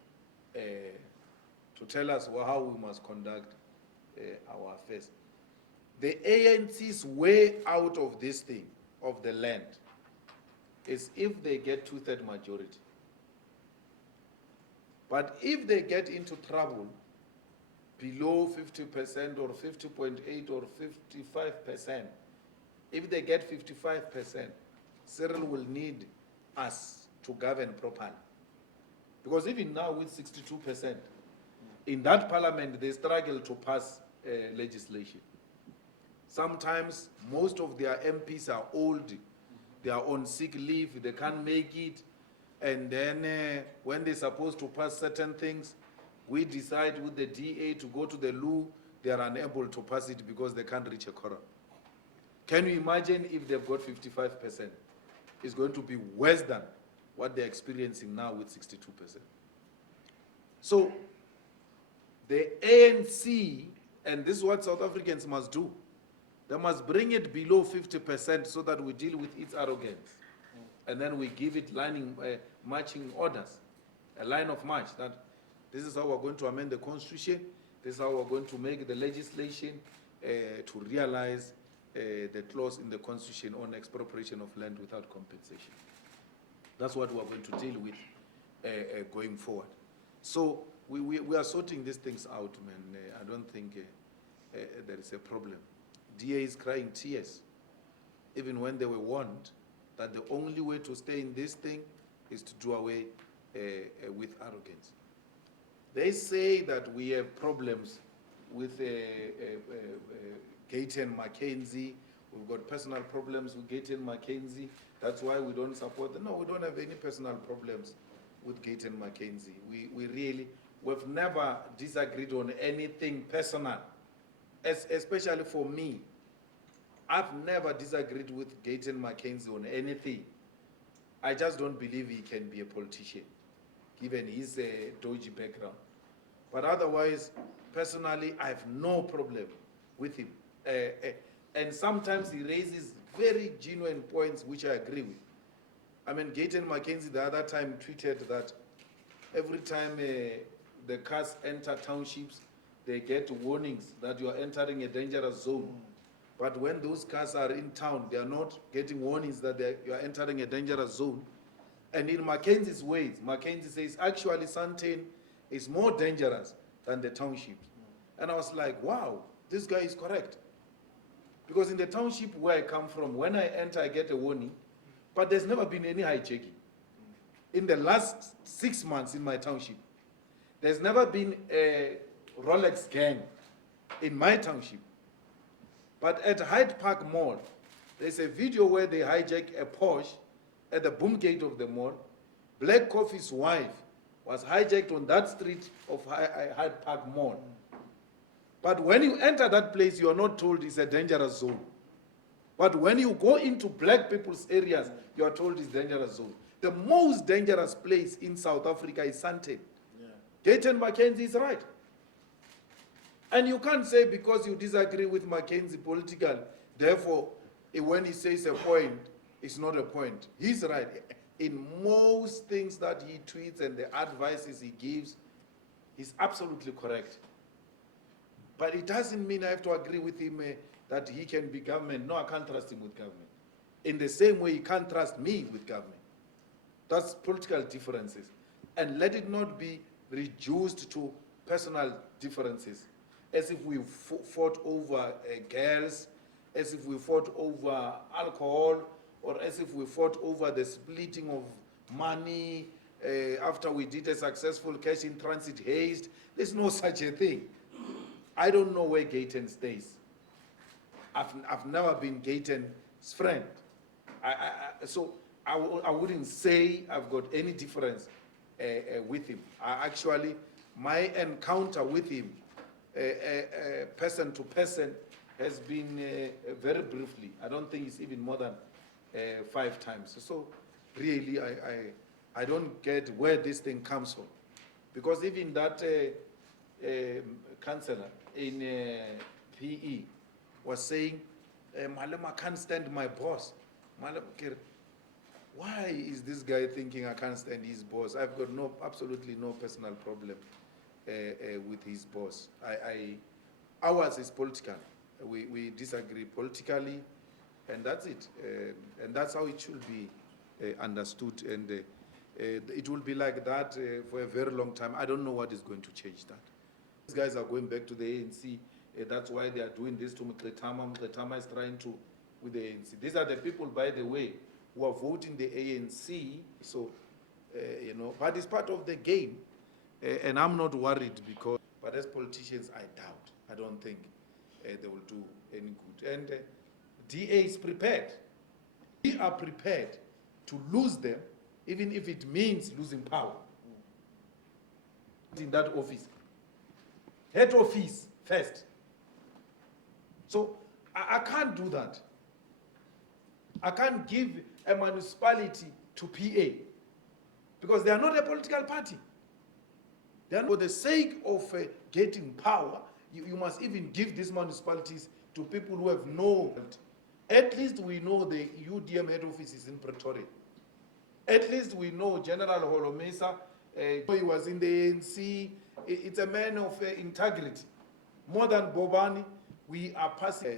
to tell us how we must conduct our affairs. The ANC's way out of this thing, of the land, is if they get 2/3 majority. But if they get into trouble below 50% or 50.8 or 55%, if they get 55%, Cyril will need us to govern properly. Because even now with 62%, in that parliament they struggle to pass legislation. Sometimes most of their MPs are old, they are on sick leave, they can't make it, and then when they're supposed to pass certain things, we decide with the DA to go to the loo, they are unable to pass it because they can't reach a quorum. Can you imagine if they've got 55%? It's going to be worse than what they're experiencing now with 62%. So the ANC, and this is what South Africans must do, they must bring it below 50% so that we deal with its arrogance. And then we give it marching orders, a line of march, that this is how we're going to amend the constitution, this is how we're going to make the legislation to realize the clause in the constitution on expropriation of land without compensation. That's what we're going to deal with going forward. So we are sorting these things out, man. I don't think there is a problem. DA is crying tears, even when they were warned that the only way to stay in this thing is to do away with arrogance. They say that we have problems with Gayton Mackenzie. We've got personal problems with Gayton Mackenzie. That's why we don't support them. No, we don't have any personal problems with Gayton Mackenzie. We've never disagreed on anything personal, especially for me. I've never disagreed with Gayton Mackenzie on anything. I just don't believe he can be a politician, given his dodgy background. But otherwise, personally, I have no problem with him. And sometimes he raises very genuine points which I agree with. I mean, Gayton Mackenzie the other time tweeted that every time the cars enter townships, they get warnings that you are entering a dangerous zone. But when those cars are in town, they are not getting warnings that you are entering a dangerous zone. And in Mackenzie's ways, Mackenzie says actually Sandton is more dangerous than the townships. And I was like, wow, this guy is correct. Because in the township where I come from, when I enter, I get a warning, but there's never been any hijacking. In the last 6 months in my township, there's never been a Rolex gang in my township. But at Hyde Park Mall, there's a video where they hijack a Porsche at the boom gate of the mall. Black Coffee's wife was hijacked on that street of Hyde Park Mall. But when you enter that place, you are not told it's a dangerous zone. But when you go into black people's areas, you are told it's dangerous zone. The most dangerous place in South Africa is Sandton. Gayton Mackenzie is right. And you can't say because you disagree with Mackenzie political, therefore, when he says a point, it's not a point. He's right. In most things that he tweets and the advices he gives, he's absolutely correct. But it doesn't mean I have to agree with him that he can be government. No, I can't trust him with government. In the same way, he can't trust me with government. That's political differences. And let it not be reduced to personal differences, as if we fought over girls, as if we fought over alcohol, or as if we fought over the splitting of money after we did a successful cash in transit haste. There's no such a thing. I don't know where Gayton stays. I've never been Gayton's friend. So I wouldn't say I've got any difference with him. Actually, my encounter with him, person to person, has been very briefly. I don't think it's even more than 5 times. So really, I don't get where this thing comes from. Because even that councillor in PE was saying, Malema can't stand my boss. Why is this guy thinking I can't stand his boss? I've got absolutely no personal problem with his boss. Ours is political. We disagree politically, and that's it. And that's how it should be understood. And it will be like that for a very long time. I don't know what is going to change that. These guys are going back to the ANC. That's why they are doing this to Mkletama. Mkletama is trying to with the ANC. These are the people, by the way, who are voting the ANC. So, but it's part of the game. And I'm not worried because, but as politicians, I doubt. I don't think they will do any good. And DA is prepared. We are prepared to lose them, even if it means losing power in that office. Head office first. So I can't do that. I can't give a municipality to PA because they are not a political party. They are not, for the sake of getting power, you must even give these municipalities to people who have no. At least we know the UDM head office is in Pretoria. At least we know General Holomesa, he was in the ANC. It's a man of integrity. More than Bobani, we are passing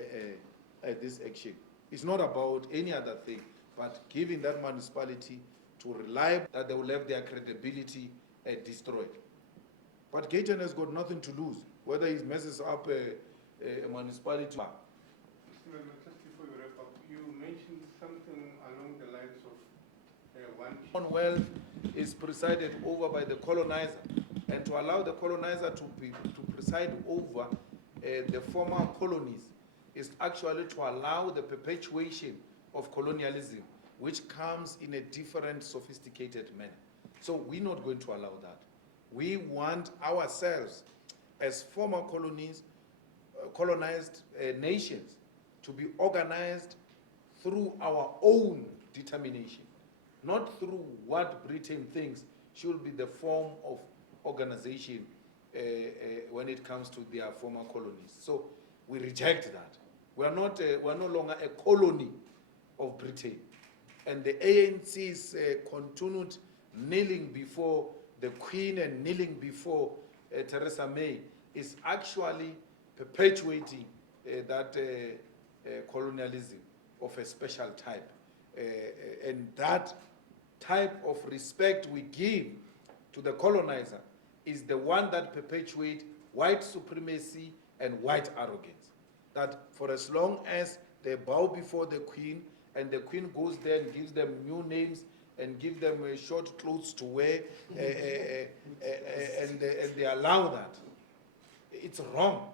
this action. It's not about any other thing, but giving that municipality to rely that they will have their credibility destroyed. But Gayton has got nothing to lose, whether he messes up a municipality. Just before you wrap up, you mentioned something along the lines of one. Commonwealth is presided over by the colonizer, and to allow the colonizer to preside over the former colonies is actually to allow the perpetuation of colonialism, which comes in a different, sophisticated manner. So we're not going to allow that. We want ourselves, as former colonies, colonized nations, to be organized through our own determination, not through what Britain thinks should be the form of organization when it comes to their former colonies. So we reject that. We are no longer a colony of Britain. And the ANC's continued kneeling before the Queen and kneeling before Theresa May is actually perpetuating that colonialism of a special type. And that type of respect we give to the colonizer is the one that perpetuates white supremacy and white arrogance. That for as long as they bow before the queen and the queen goes there and gives them new names and give them short clothes to wear and they allow that, it's wrong.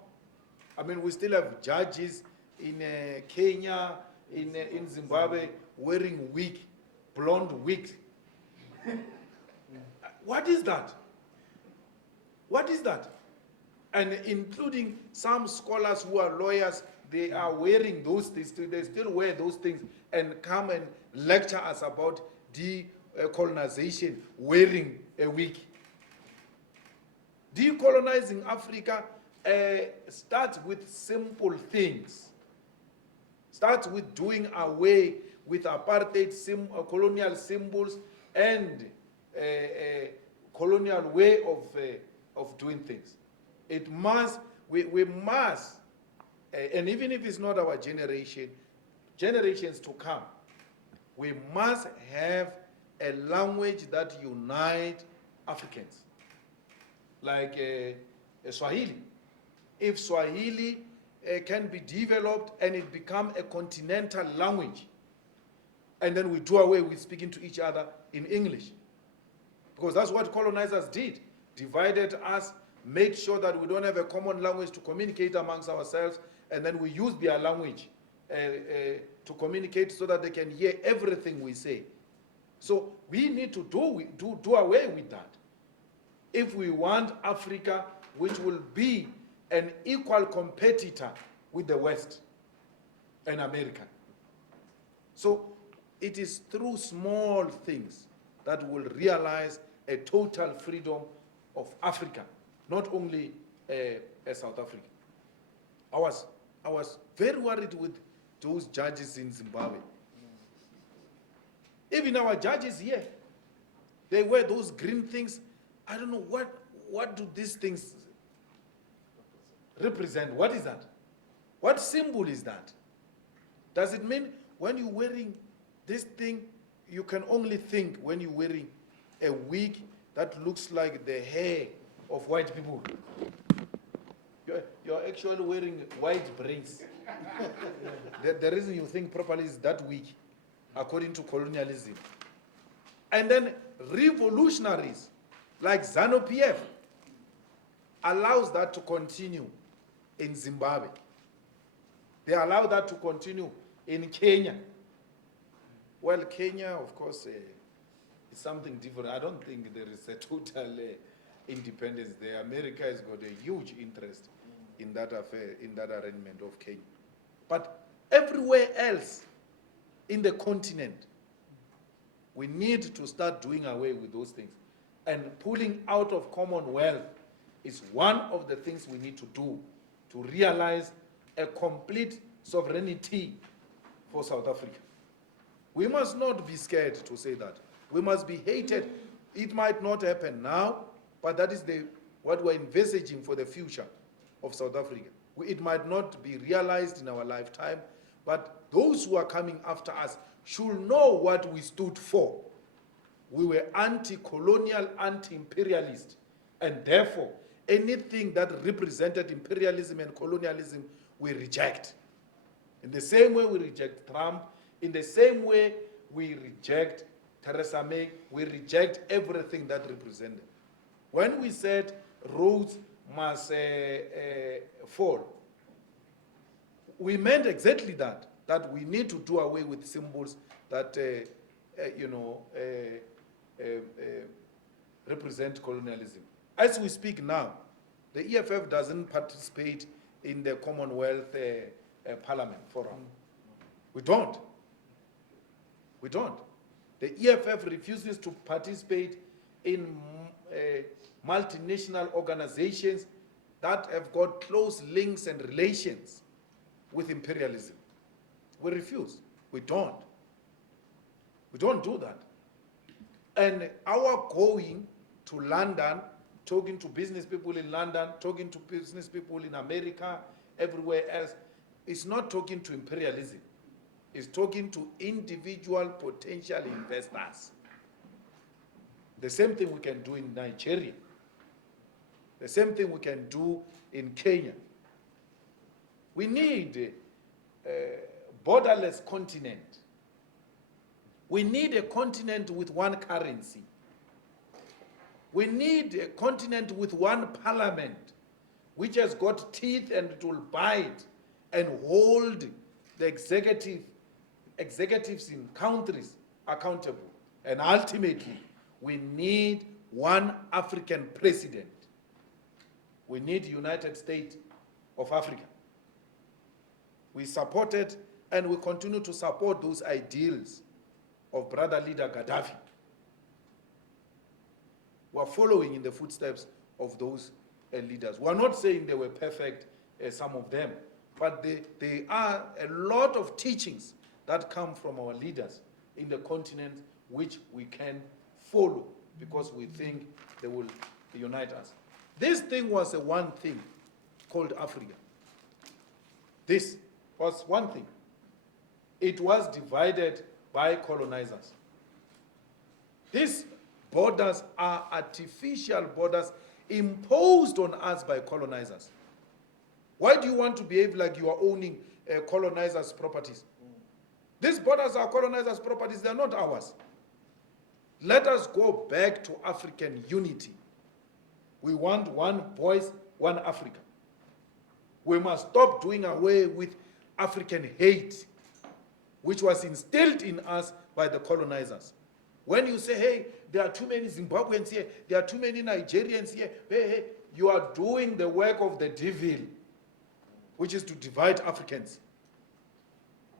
I mean, we still have judges in Kenya, in Zimbabwe, wearing wig, blonde wig. What is that? What is that? And including some scholars who are lawyers, they are wearing those things, they still wear those things and come and lecture us about decolonization wearing a wig. Decolonizing Africa starts with simple things. Starts with doing away with apartheid colonial symbols and colonial way of doing things. It must, we must, and even if it's not our generation, generations to come, we must have a language that unites Africans, like Swahili. If Swahili can be developed and it become a continental language, and then we do away with speaking to each other in English, because that's what colonizers did, divided us, make sure that we don't have a common language to communicate amongst ourselves, and then we use their language to communicate so that they can hear everything we say. So we need to do away with that. If we want Africa, which will be an equal competitor with the West and America. So it is through small things that we'll realize a total freedom of Africa, not only South Africa. I was very worried with those judges in Zimbabwe. Even our judges here, they wear those green things. I don't know what do these things represent. What is that? What symbol is that? Does it mean when you're wearing this thing, you can only think when you're wearing a wig that looks like the hair of white people? You're actually wearing white braids. The reason you think properly is that wig, according to colonialism. And then revolutionaries like ZANU-PF allows that to continue in Zimbabwe. They allow that to continue in Kenya. Well, Kenya, of course, is something different. I don't think there is a total independence there. America has got a huge interest in that affair, in that arrangement of Kenya. But everywhere else in the continent, we need to start doing away with those things. And pulling out of Commonwealth is one of the things we need to do to realize a complete sovereignty for South Africa. We must not be scared to say that. We must be hated. It might not happen now, but that is what we're envisaging for the future of South Africa. It might not be realized in our lifetime, but those who are coming after us should know what we stood for. We were anti-colonial, anti-imperialist, and therefore anything that represented imperialism and colonialism we reject. In the same way we reject Trump, in the same way we reject Theresa May, we reject everything that represented. When we said roads must fall, we meant exactly that we need to do away with symbols that represent colonialism. As we speak now, the EFF doesn't participate in the Commonwealth Parliament Forum. We don't. We don't. The EFF refuses to participate in multinational organizations that have got close links and relations with imperialism. We refuse. We don't. We don't do that. And our going to London, talking to business people in London, talking to business people in America, everywhere else, is not talking to imperialism. It's talking to individual potential investors The same thing we can do in Nigeria. The same thing we can do in Kenya. We need a borderless continent. We need a continent with one currency. We need a continent with one parliament, which has got teeth and it will bite and hold the executives in countries accountable. And ultimately, we need one African president. We need United States of Africa. We supported and we continue to support those ideals of brother leader Gaddafi. We are following in the footsteps of those leaders. We are not saying they were perfect, some of them, but there are a lot of teachings that come from our leaders in the continent which we can follow because we think they will unite us. This thing was a one thing called Africa. This was one thing. It was divided by colonizers. These borders are artificial borders imposed on us by colonizers. Why do you want to behave like you are owning colonizers' properties? These borders are colonizers' properties, they are not ours. Let us go back to African unity. We want one voice, one Africa. We must stop doing away with African hate, which was instilled in us by the colonizers. When you say, hey, there are too many Zimbabweans here, there are too many Nigerians here, hey, you are doing the work of the devil, which is to divide Africans.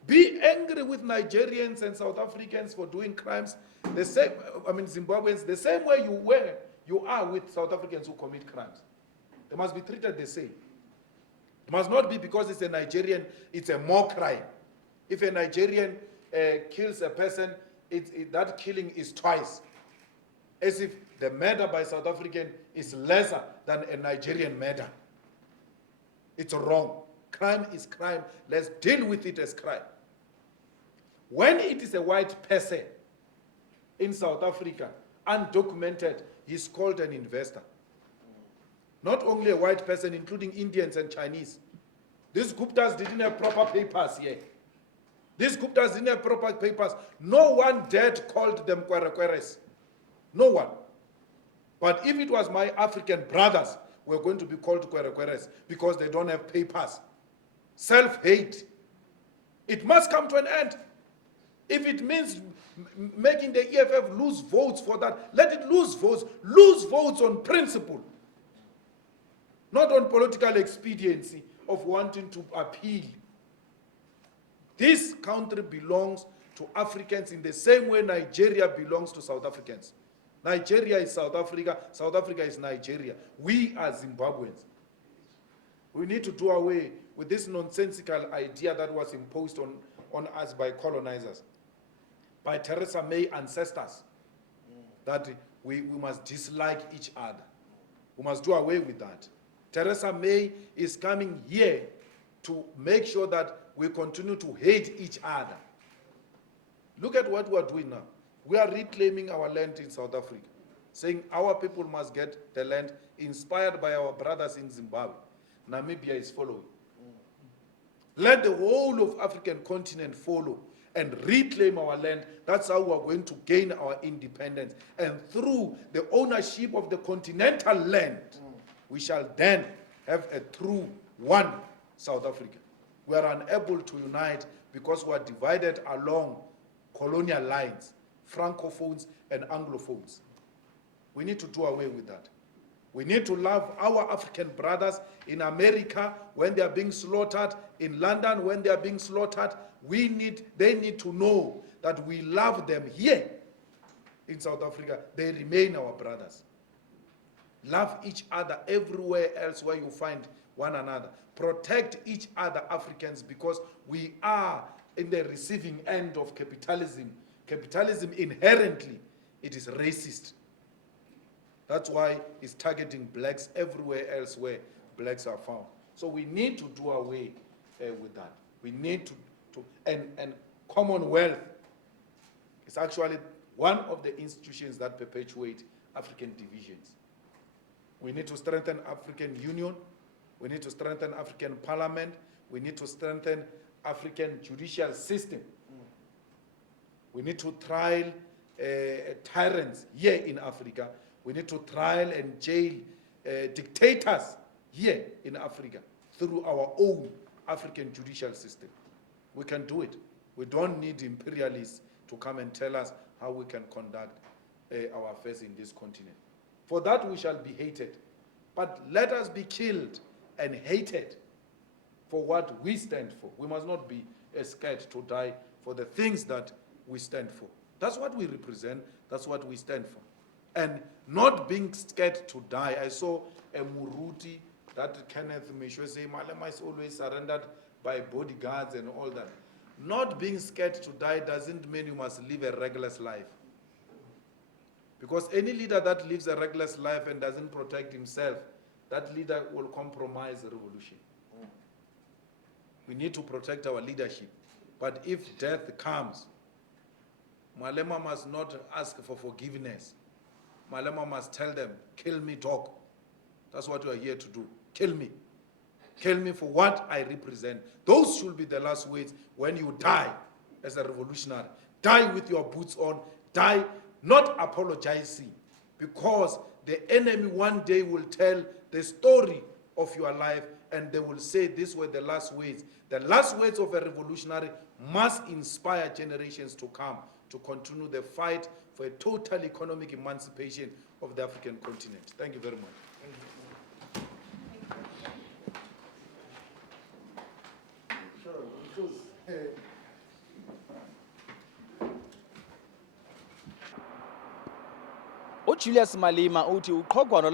Be angry with Nigerians and South Africans for doing crimes, the same, Zimbabweans, the same way you are with South Africans who commit crimes. They must be treated the same. It must not be because it's a Nigerian, it's a more crime. If a Nigerian kills a person, that killing is twice. As if the murder by South African is lesser than a Nigerian murder. It's wrong. Crime is crime. Let's deal with it as crime. When it is a white person in South Africa, undocumented, he's called an investor. Not only a white person, including Indians and Chinese. These Guptas didn't have proper papers here. These Guptas didn't have proper papers. No one dared called them Kwerekweres. No one. But if it was my African brothers, we're going to be called Kwerekweres because they don't have papers. Self-hate. It must come to an end. If it means making the EFF lose votes for that, let it lose votes. Lose votes on principle. Not on political expediency of wanting to appeal. This country belongs to Africans in the same way Nigeria belongs to South Africans. Nigeria is South Africa, South Africa is Nigeria. We are Zimbabweans. We need to do away with this nonsensical idea that was imposed on us by colonizers, by Theresa May ancestors, that we must dislike each other. We must do away with that. Theresa May is coming here to make sure that we continue to hate each other. Look at what we are doing now. We are reclaiming our land in South Africa, saying our people must get the land inspired by our brothers in Zimbabwe. Namibia is following. Let the whole of African continent follow and reclaim our land. That's how we are going to gain our independence. And through the ownership of the continental land, we shall then have a true one South Africa. We are unable to unite because we are divided along colonial lines, Francophones and Anglophones. We need to do away with that. We need to love our African brothers in America when they are being slaughtered, in London when they are being slaughtered. They need to know that we love them here in South Africa. They remain our brothers. Love each other everywhere else where you find one another. Protect each other, Africans, because we are in the receiving end of capitalism. Capitalism inherently, it is racist. That's why it's targeting blacks everywhere else where blacks are found. So we need to do away with that. We need to and Commonwealth is actually one of the institutions that perpetuate African divisions. We need to strengthen African Union. We need to strengthen African Parliament. We need to strengthen African judicial system. We need to trial tyrants here in Africa. We need to trial and jail dictators here in Africa through our own African judicial system. We can do it. We don't need imperialists to come and tell us how we can conduct our affairs in this continent. For that we shall be hated. But let us be killed and hated for what we stand for. We must not be scared to die for the things that we stand for. That's what we represent. That's what we stand for. And not being scared to die. I saw a Muruti that Kenneth Mishwe say, Malema is always surrendered by bodyguards and all that. Not being scared to die doesn't mean you must live a reckless life. Because any leader that lives a reckless life and doesn't protect himself, that leader will compromise the revolution. We need to protect our leadership. But if death comes, Malema must not ask for forgiveness. Malema must tell them, kill me, dog. That's what you are here to do. Kill me. Kill me for what I represent. Those should be the last words when you die as a revolutionary. Die with your boots on. Die not apologizing, because the enemy one day will tell the story of your life and they will say these were the last words. The last words of a revolutionary must inspire generations to come to continue the fight for a total economic emancipation of the African continent. Thank you very much. Sure, because uJulius Malema uthi uqhogwano